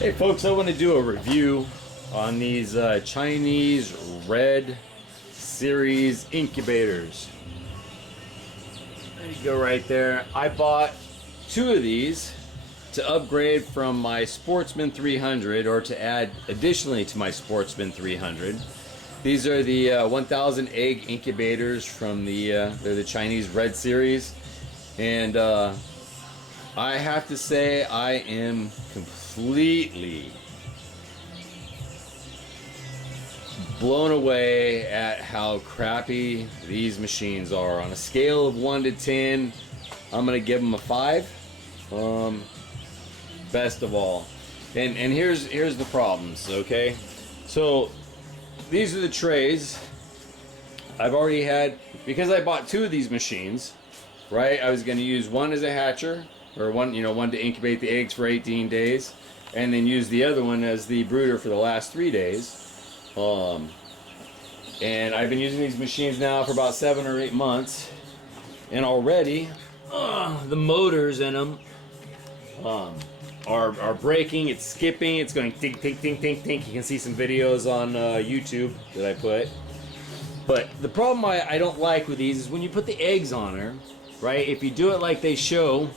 Hey folks, I want to do a review on these Chinese Red Series incubators. There you go right there. I bought two of these to upgrade from my Sportsman 300, or to add additionally to my Sportsman 300. These are the 1000 egg incubators from they're the Chinese Red Series, and I have to say I am completely blown away at how crappy these machines are. On a scale of 1 to 10, I'm gonna give them a 5. Best of all, and here's the problems. Okay, so these are the trays I've already had, because I bought two of these machines, right? I was going to use one as a hatcher, or one to incubate the eggs for 18 days, and then use the other one as the brooder for the last 3 days. And I've been using these machines now for about 7 or 8 months, and already the motors in them are breaking. It's skipping. It's going tink, tink, tink, tink, tink. You can see some videos on YouTube that I put. But the problem I don't like with these is when you put the eggs on there, right? If you do it like they show,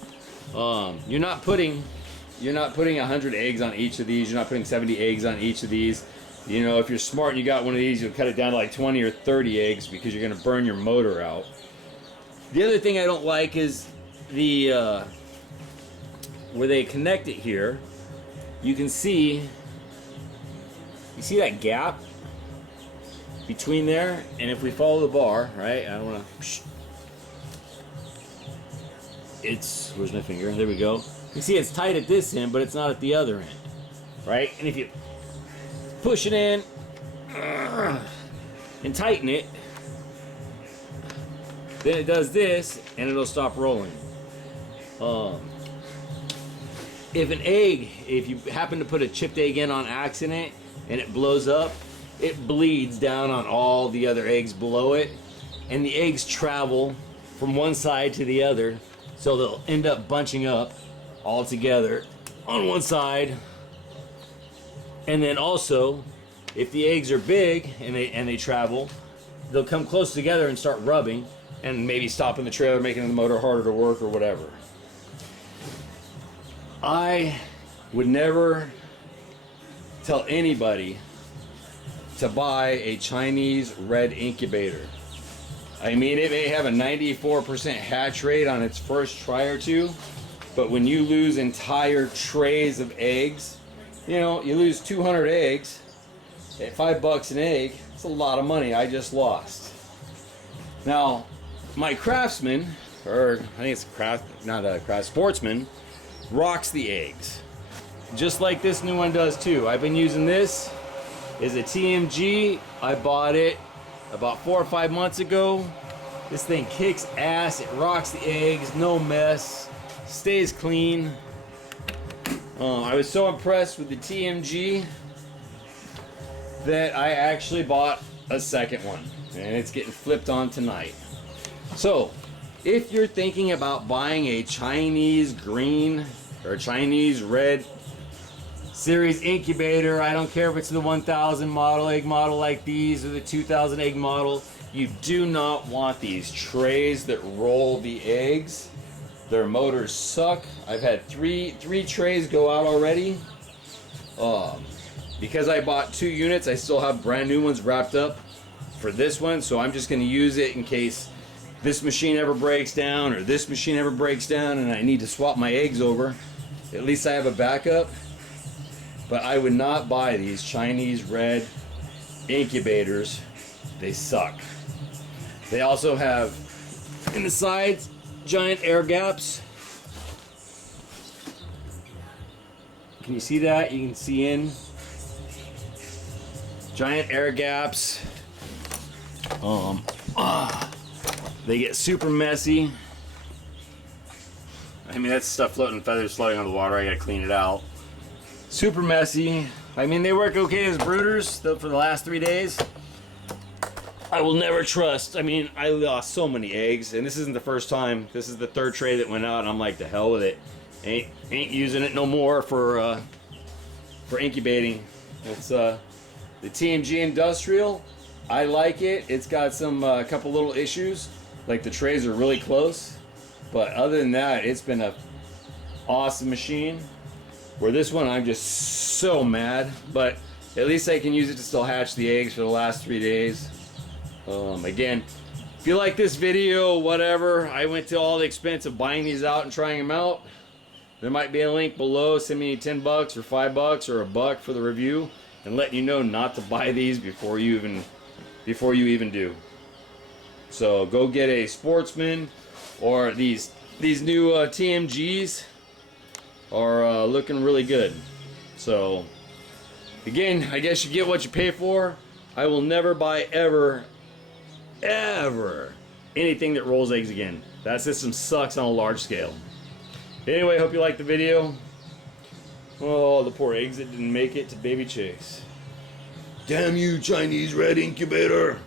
you're not putting 100 eggs on each of these. You're not putting 70 eggs on each of these. You know, if you're smart and you got one of these, you'll cut it down to like 20 or 30 eggs, because you're going to burn your motor out. The other thing I don't like is the where they connect it here. You can see, you see that gap between there, and if we follow the bar, right? I don't want to. Where's my finger? There we go. You see it's tight at this end, but it's not at the other end, right? And if you push it in and tighten it, then it does this, and it'll stop rolling. If you happen to put a chipped egg in on accident and it blows up, it bleeds down on all the other eggs below it, and the eggs travel from one side to the other, so they'll end up bunching up all together on one side. And then also, if the eggs are big and they travel, they'll come close together and start rubbing, and maybe stopping the trailer, making the motor harder to work or whatever. I would never tell anybody to buy a Chinese Red incubator. I mean, it may have a 94% hatch rate on its first try or two, but when you lose entire trays of eggs, you lose 200 eggs at $5 an egg. It's a lot of money I just lost. Now, my Craftsman, or I think it's Sportsman, rocks the eggs, just like this new one does too. I've been using this. Is a TMG. I bought it about 4 or 5 months ago. This thing kicks ass. It rocks the eggs, no mess, stays clean. I was so impressed with the TMG that I actually bought a second one, and it's getting flipped on tonight. So if you're thinking about buying a Chinese green or Chinese Red Series incubator, I don't care if it's the 1000 model, egg model like these, or the 2000 egg model, you do not want these trays that roll the eggs. Their motors suck. I've had three trays go out already. Because I bought 2 units, I still have brand new ones wrapped up for this one, so I'm just going to use it in case this machine ever breaks down, or this machine ever breaks down and I need to swap my eggs over. At least I have a backup. But I would not buy these Chinese Red incubators. They suck. They also have in the sides giant air gaps. Can you see that? You can see in giant air gaps. They get super messy. I mean, that's stuff floating, feathers floating on the water. I gotta clean it out. Super messy. I mean, they work okay as brooders for the last 3 days. I will never trust. I mean, I lost so many eggs, and this isn't the first time. This is the 3rd tray that went out, and I'm like, the hell with it. Ain't using it no more for for incubating. It's the TMG Industrial. I like it. It's got some couple little issues, like the trays are really close, but other than that, it's been a awesome machine. Where this one, I'm just so mad, but at least I can use it to still hatch the eggs for the last 3 days. Again, if you like this video, whatever, I went to all the expense of buying these out and trying them out. There might be a link below. Send me $10 or $5 or $1 for the review, and letting you know not to buy these before you even do. So go get a Sportsman, or these new TMGs are looking really good. So again, I guess you get what you pay for. I will never buy ever anything that rolls eggs again. That system sucks on a large scale. Anyway, hope you liked the video. Oh, the poor eggs that didn't make it to baby chicks. Damn you, Chinese red incubator.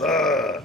Ah.